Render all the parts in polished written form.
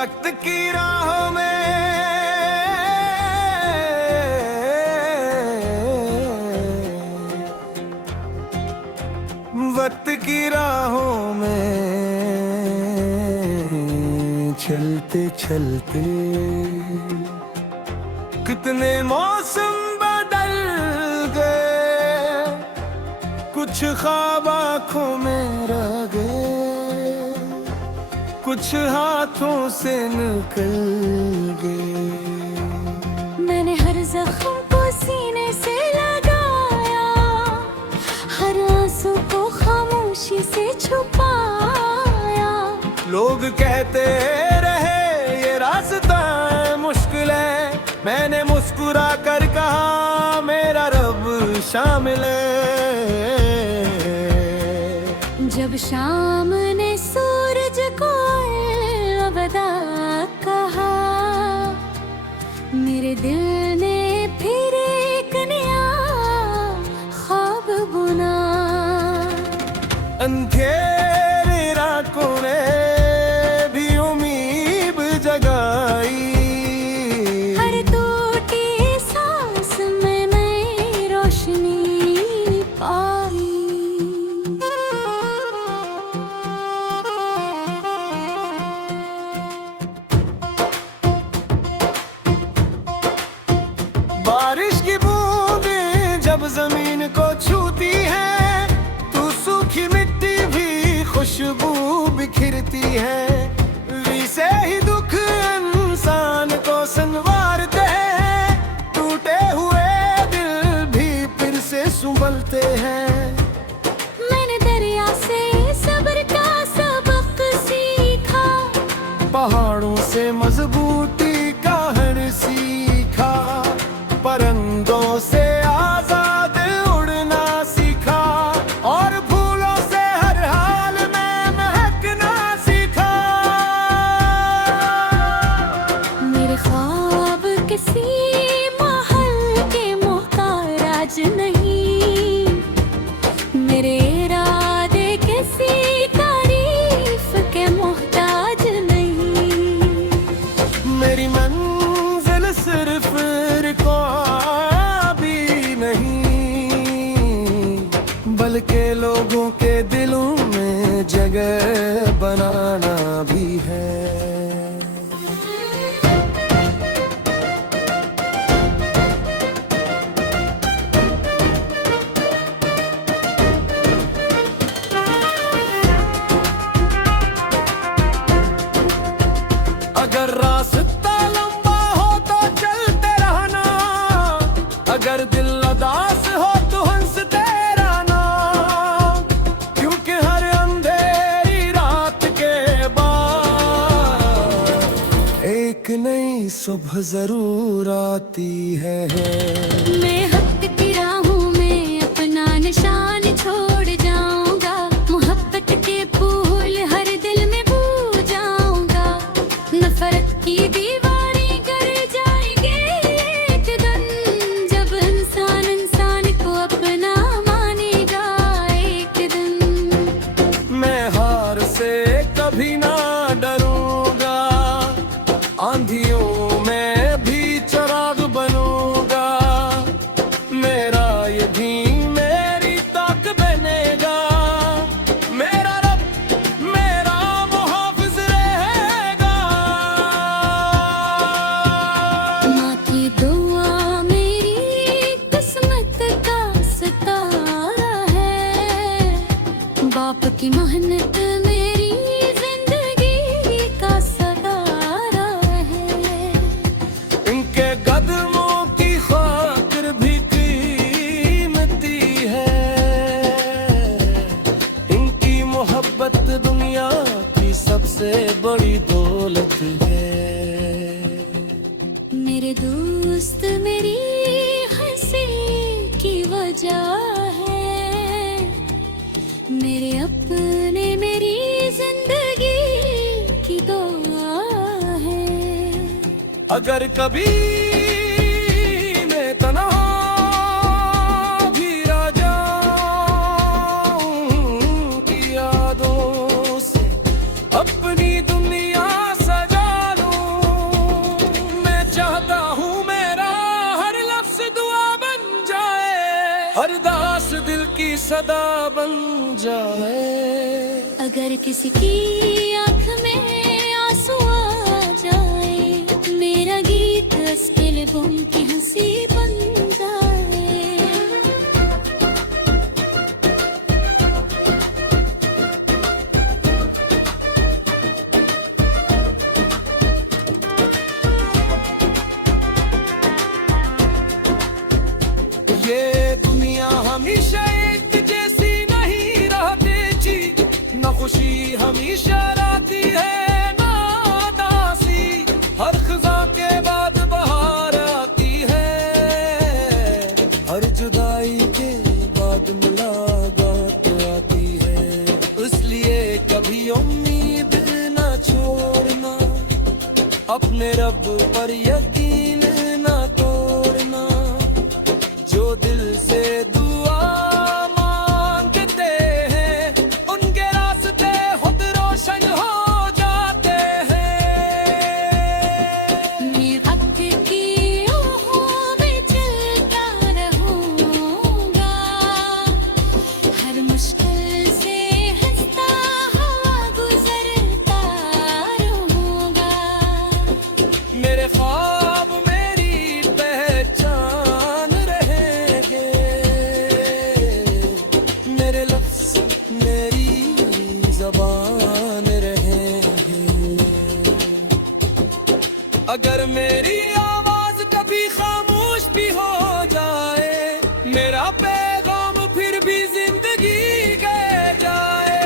वक्त की राहों में वक्त की राहों में चलते चलते कितने मौसम बदल गए, कुछ ख्वाब आँखों में रह गए, कुछ हाथों से निकल गए। मैंने हर जख्म को सीने से लगाया, हर आंसू को खामोशी से छुपाया। लोग कहते रहे ये रास्ता मुश्किल है, मैंने मुस्कुरा कर कहा मेरा रब शामिल है। जब शाम ने सूरज को अलविदा कहा, मेरे दिल ने फिर एक नया ख्वाब बुना। अंधेरी रातों ने भी उम्मीद जगाई, हर टूटी सांस में नई रोशनी पाई। बारिश की बूंदें जब जमीन को छूती है, तो सूखी मिट्टी भी खुशबू बिखरती है। वैसे ही दुख इंसान को संवारते हैं, टूटे हुए दिल भी फिर से संभलते हैं। मैंने दरिया से सब्र का सबक सीखा, पहाड़ों से मजबूती का हर सीखा, परिंदों से आजाद उड़ना सीखा, और फूलों से हर हाल में महकना सीखा। मेरे ख्वाब किसी महल के मोहताज नहीं, मेरे इरादे किसी तारीफ के मोहताज नहीं। मेरी मंजिल सिर्फ रुकवाबी नहीं, बल्कि लोगों के दिलों में जगह बनाना भी है। अगर रास्ता लंबा हो तो चलते रहना, अगर दिल उदास हो तो हंसते रहना, क्योंकि हर अंधेरी रात के बाद एक नई सुबह जरूर आती है। मैं हक की राहों में अपना निशान छोड़ जाऊंगा, मोहब्बत के फूल हर दिल में बू जाऊंगा। नफरत की दीवारें गिर जाएंगे एक दिन, जब इंसान इंसान को अपना मानेगा एक दिन। मैं हार से कभी ना डरूंगा, आंधियों में भी चिराग बनूंगा। मेरा ये भी मेरी ताक बनेगा, मेरा रब मेरा मुहाफिज रहेगा। माँ की दुआ मेरी किस्मत का सितारा है, बाप की मेहनत मेरी जिंदगी का सहारा है। इनके कदमों की खातिर भी कीमती है, इनकी मोहब्बत दुनिया की सबसे बड़ी दौलत है। मेरे दोस्त मेरी हंसी की वजह है, मेरे अपने मेरी जिंदगी की दुआ है। अगर कभी मैं तन्हा भी रह जाऊं, की यादों से अपनी दुनिया सजा प्यास दिल की सदा बन जाए। अगर किसी की आँख में आंसू आ जाए, मेरा गीत उसके लिबों की हंसी बन जाए। ये दुनिया हमेशा एक जैसी नहीं रहती जी, न खुशी हमेशा रहती है ना उदासी। हर खज़ा के बाद बहार आती है, हर जुदाई के बाद मुलाकात आती है। इसलिए कभी उम्मीद न छोड़ना, अपने रब पर यकीन न तोड़ना। जो दिल से दुआ मांगते हैं, उनके रास्ते खुद रोशन हो जाते हैं। मैं हक की ओहों में चलता रहूंगा, हर मुश्किल से हंसता हुआ गुजरता रहूंगा। मेरे ख्वाब मेरी पहचान रहेंगे, मेरे लफ्ज़ मेरी ज़बान रहेंगे। अगर मेरी आवाज़ कभी खामोश भी हो जाए, मेरा पैगाम फिर भी जिंदगी कह जाए।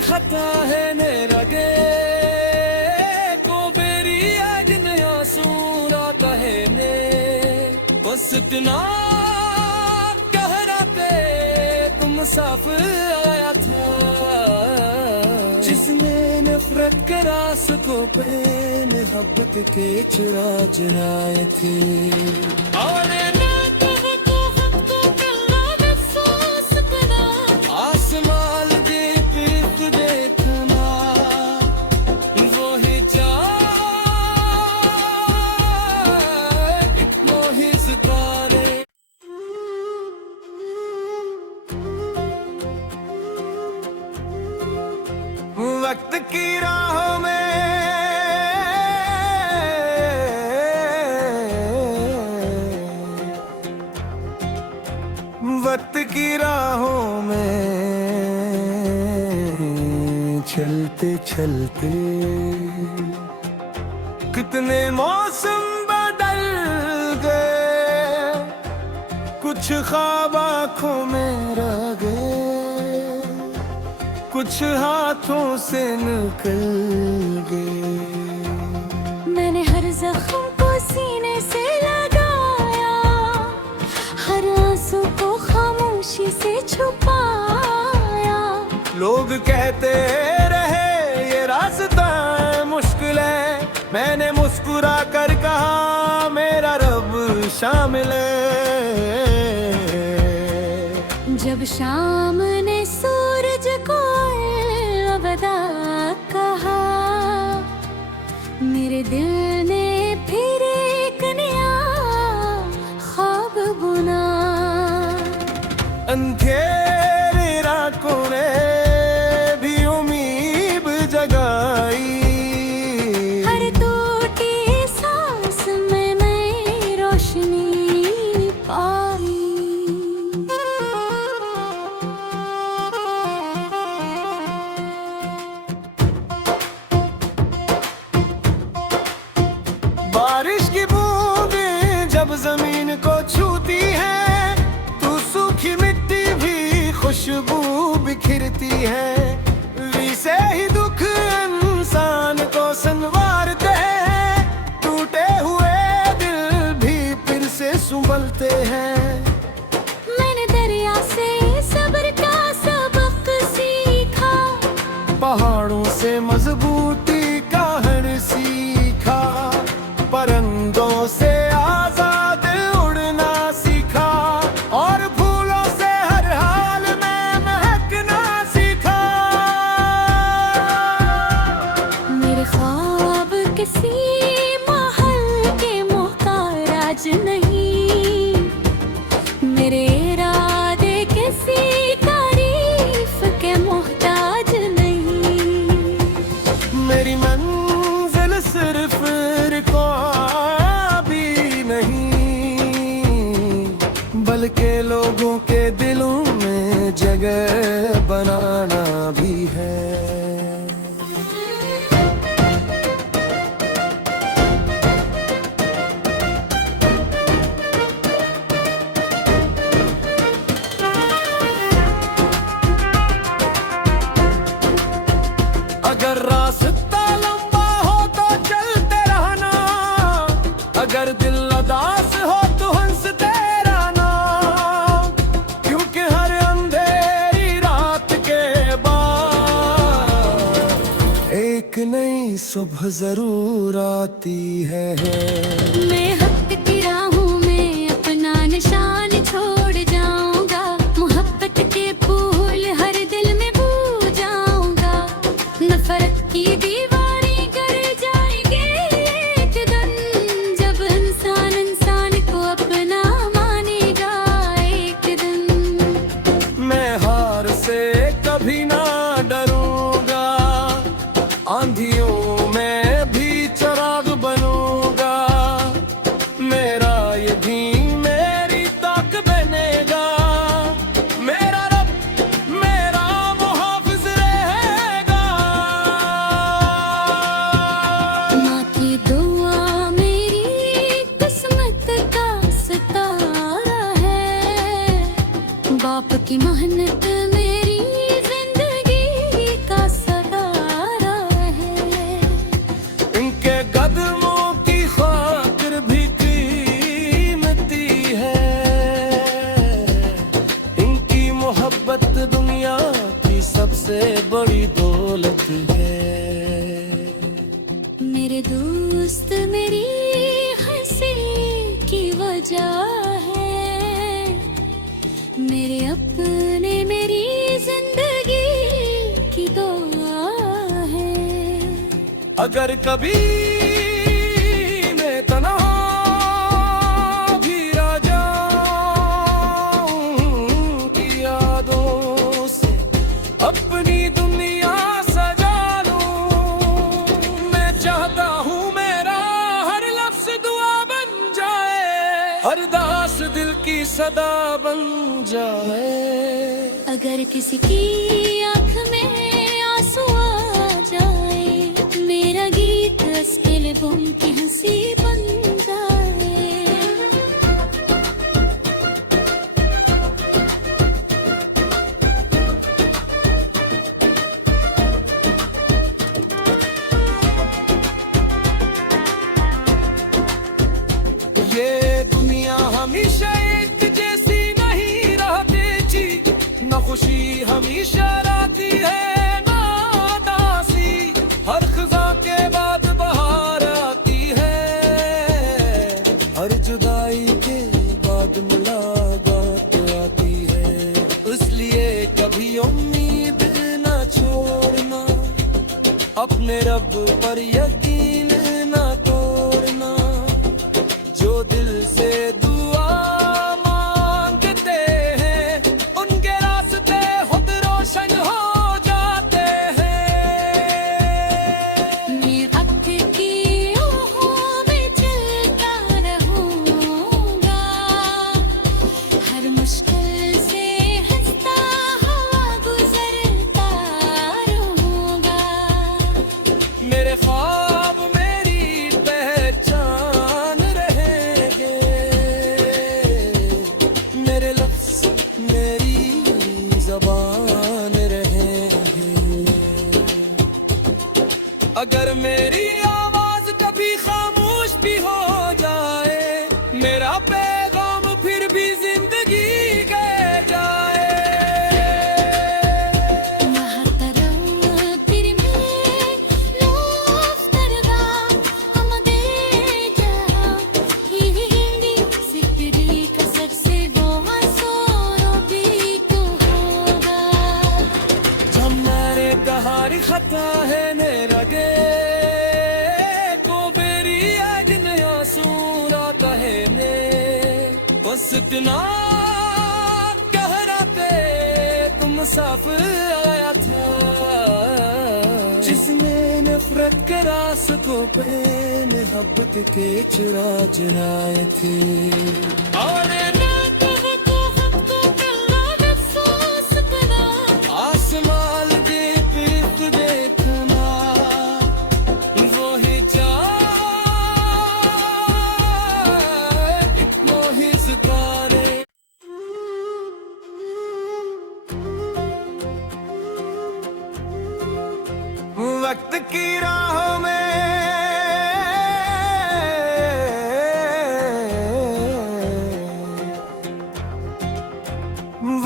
खता है ने रगे को बेरी आज नया सूरत है ने, बस इतना गहरा पे तुम साफ आया था, जिसने नफरत के रास्तों पे मोहब्बत के चुरा जलाए थे। और आसमान देखना वो ही वो ही सितारे। वक्त की राहों में वक्त की राहों में चलते चलते कितने मौसम बदल गए, कुछ ख्वाब आँखों में रह गए, कुछ हाथों से निकल गए। मैंने हर जख्म को सीने से लगाया, हर आंसू को खामोशी से छुपाया। लोग कहते रहे ये रास्ता मुश्किल है, मैंने मुस्कुरा कर कहा मेरा रब शामिल है। जब शाम ने सूरज को अलविदा कहा, मेरे दिल ने फिर एक नया ख्वाब बुना। अंधेरी रातों ने भी उम्मीद जगाई, हर टूटी सांस में मैं रोशनी पाई। बारिश की बूंदें जब जमीन को छूती हैं, तो सूखी मिट्टी भी खुशबू बिखरती है। से ही दुख इंसान को संवारते हैं, टूटे हुए दिल भी फिर से संभलते हैं। मैंने दरिया से सब्र का सबक सीखा, पहाड़ों से मजबूती का हर सीखा, परिंदों से आजाद उड़ बल्कि लोगों के दिलों में जगह बनाना भी है। अगर रास्ता लंबा हो तो चलते रहना, अगर दिल उदास हो तो हंसते रहना, क्योंकि हर अंधेरी रात के बाद एक नई सुबह जरूर आती है। मैं हक की राहों में अपना निशान छोड़ जाऊंगा, मोहब्बत के फूल हर दिल में बू जाऊंगा, नफरत की दीवारें गिर जाएंगे एक दिन, जब इंसान इंसान को अपना मानेगा एक दिन। मैं हार से कभी ना डरूंगा, आंधियों में भी चिराग बनूंगा, मेरा ये भी मेरी ताक बनेगा, मेरा रब मेरा मुहाफिज रहेगा। माँ की दुआ मेरी किस्मत का सितारा है, बाप की मेहनत मेरी जिंदगी का सहारा है। इनके कदमों की खातिर भी कीमती है, इनकी मोहब्बत दुनिया की सबसे बड़ी दौलत है। मेरे दोस्त मेरी हंसी की वजह है, मेरे अपने मेरी जिंदगी की दुआ है। अगर कभी मैं तन्हा भी रह जाऊं की यादों से अपनी दुनिया सजा लूं, मैं चाहता हूँ मेरा हर लफ्ज़ दुआ बन जाए, हर दास दिल की सदा बन जाए। अगर किसी की आँख में आंसू आ जाए, मेरा गीत अस्किल गुम की हंसी बन जाए। ये दुनिया हमेशा एक जैसी नहीं रहती जी, न खुशी हमेशा रहती है ना उदासी, हर खज़ा के बाद बहार आती है, हर जुदाई के बाद मुलाकात आती है। इसलिए कभी उम्मीद न छोड़ना, अपने रब पर यकीन न तोड़ना, जो दिल से दुआ मांगते हैं उनके रास्ते खुद रोशन हो जाते हैं। मैं हक की राहों में चलता रहूंगा, हर मुश्किल से हंसता हुआ गुजरता रहूंगा। मेरे ख्वाब मेरी पहचान रहेंगे, मेरे लफ्ज़ मेरी ज़बान रहेंगे। अगर मेरी आवाज़ कभी खामोश भी हो जाए, मेरा पैगाम फिर भी जिंदगी कह जाए। कहारी खता है ने रगे को बेरी आज नया सूरत है ने, बस इतना गहरा पे तुम साफ आया था, जिसने नफरत के रास्तों पे मोहब्बत के चुरा जलाए थे। और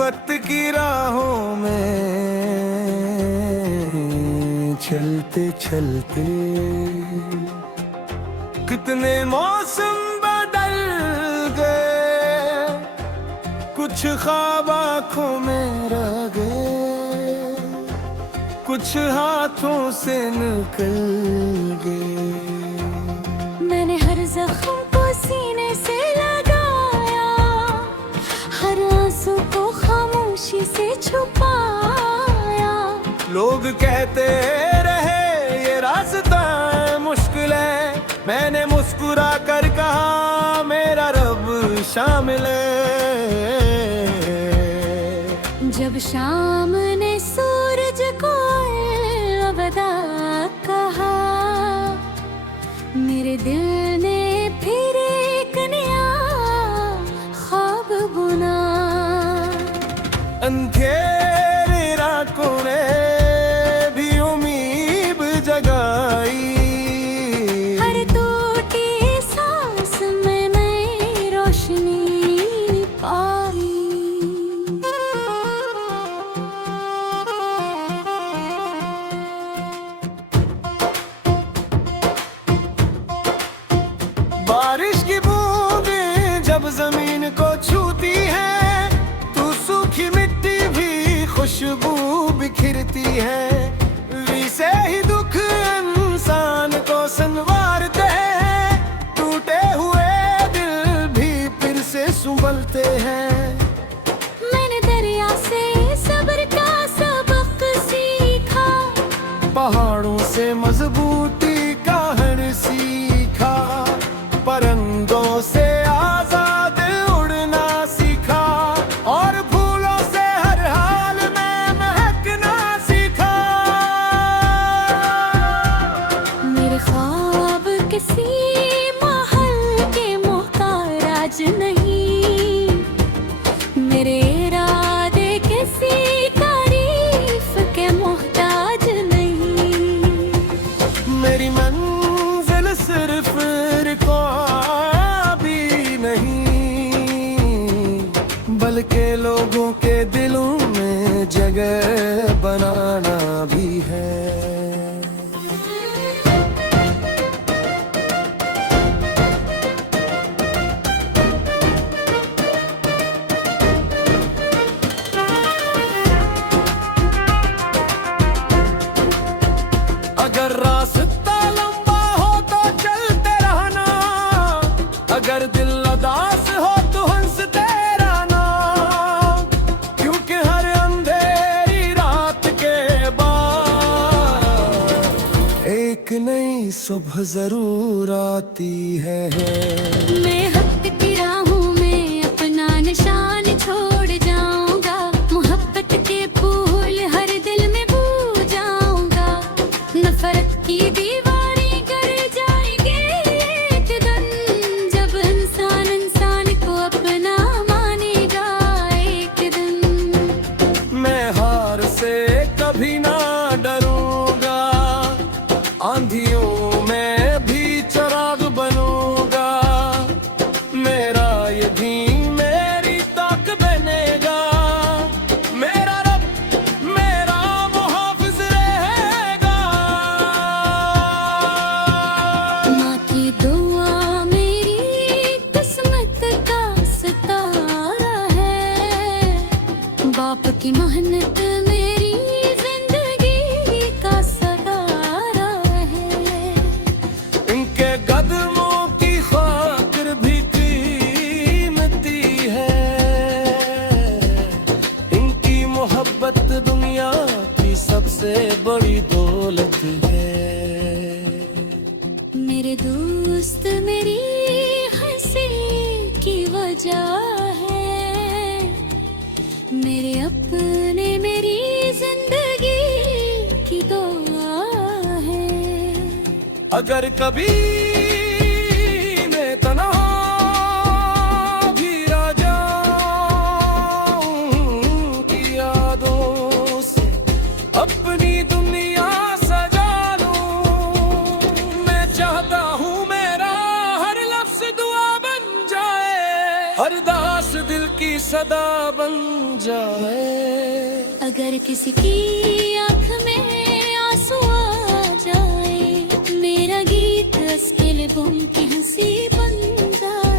वक्त की राहों में चलते चलते कितने मौसम बदल गए, कुछ ख्वाब आँखों में रह गए, कुछ हाथों से निकल गए। मैंने हर जख्म को सीने से लगाया, हर आंसू को खामोशी से छुपाया। लोग कहते रहे ये रास्ता मुश्किल है, मैंने मुस्कुरा कर कहा मेरा रब शामिल है। जब शाम ने सूरज को अलविदा कहा, मेरे दिल ने फिर एक नया ख्वाब बुना। अंधेरे रातों ने भी उम्मीद जगाई, हर टूटी सांस में नई रोशनी पाई। बारिश की बूंदें जब जमीन को छूती है, तो सूखी मिट्टी भी खुशबू बिखरती है। से ही दुख इंसान को संवारते हैं, टूटे हुए दिल भी फिर से संभलते हैं। मैंने दरिया से सब्र का सबक सीखा, पहाड़ों से मजबूती का हर सीखा, परिंदों से आजाद उड़ना सीखा, और फूलों से हर हाल में महकना सीखा। मेरे ख्वाब किसी महल के मोहताज नहीं, मेरे इरादे किसी तारीफ के मोहताज नहीं। मेरी मंजिल सिर्फ भी नहीं, बल्कि लोगों के दिलों में जगह बनाना भी है। अगर रास्ता लंबा हो तो चलते रहना, अगर दिल उदास हो तो हंसते रहना, क्योंकि हर अंधेरी रात के बाद एक नई सुबह जरूर आती है। मैं हक की राहों में अपना निशान छोड़ जाऊंगा, मोहब्बत के फूल हर दिल में बू जाऊंगा। नफरत की दीवारें गिर जाएंगे एक दिन, जब इंसान इंसान को अपना मानेगा एक दिन। मैं हार से कभी ना डरूंगा, आंधियों में भी चिराग बनूंगा। मेरा ये दीन मेरी ताक बनेगा, मेरा रब मेरा मुहाफिज रहेगा। माँ की दुआ मेरी किस्मत का सितारा है, बाप की मेहनत मेरी जिंदगी का सहारा है। इनके कदमों की खातिर भी कीमती है, इनकी मोहब्बत दुनिया की सबसे बड़ी दौलत है। मेरे दोस्त मेरी हंसी की वजह है, मेरे अपने मेरी जिंदगी की दुआ है। अगर कभी मैं तन्हा भी रह जाऊं की यादों से, अपनी दुनिया सजा लूं। मैं चाहता हूँ मेरा हर लफ्ज़ दुआ बन जाए, हर दास प्यास दिल की सदा बन जाए। अगर किसी की आँख में आंसू आ जाए, मेरा गीत अस्किल गुम की हंसी बन जाए।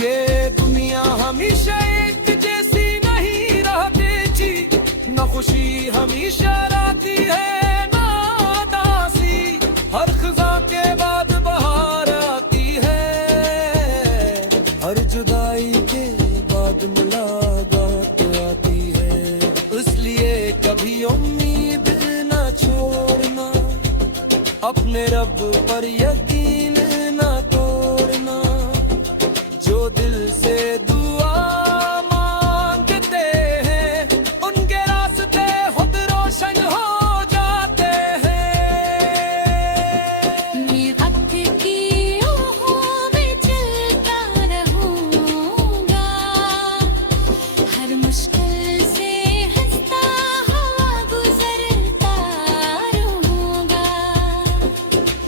ये दुनिया हमेशा एक जैसी नहीं रहती जी, न खुशी हमेशा रहती है ना उदासी। हर खिजा के बाद बहार आती है, हर जुदाई के बाद मुलाकात आती है। इसलिए कभी उम्मीद न छोड़ना, अपने रब पर यकीन न तोड़ना। जो दिल से दुआ मांगते हैं, उनके रास्ते खुद रोशन हो जाते हैं। मैं वक्त की ओहों में चलता रहूंगा, हर मुश्किल से हंसता हुआ गुजरता रहूंगा।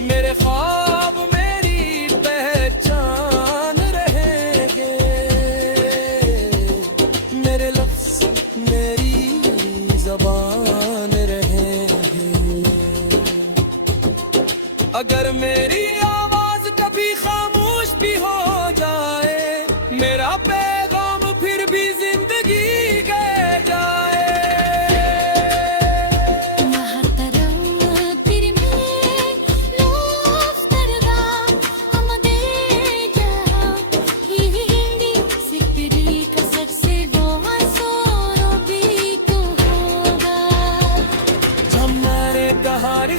मेरे ख्वाब मेरी पहचान रहेंगे, मेरे लफ्ज़ मेरी ज़बान रहेंगे। अगर मेरी आवाज कभी खामोश भी हो जाए, मेरा पैगाम फिर भी जिंदगी कह जाए।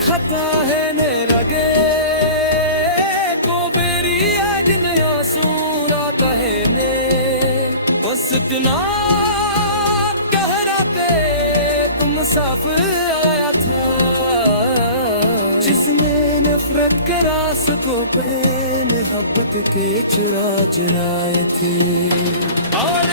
खता है ने रगे को बेरी आज नया सूरत है ने, बस इतना गहरा पे तुम साफ आया था, जिसने नफरत के रास्तों पे मोहब्बत के चुरा चुराए थे। और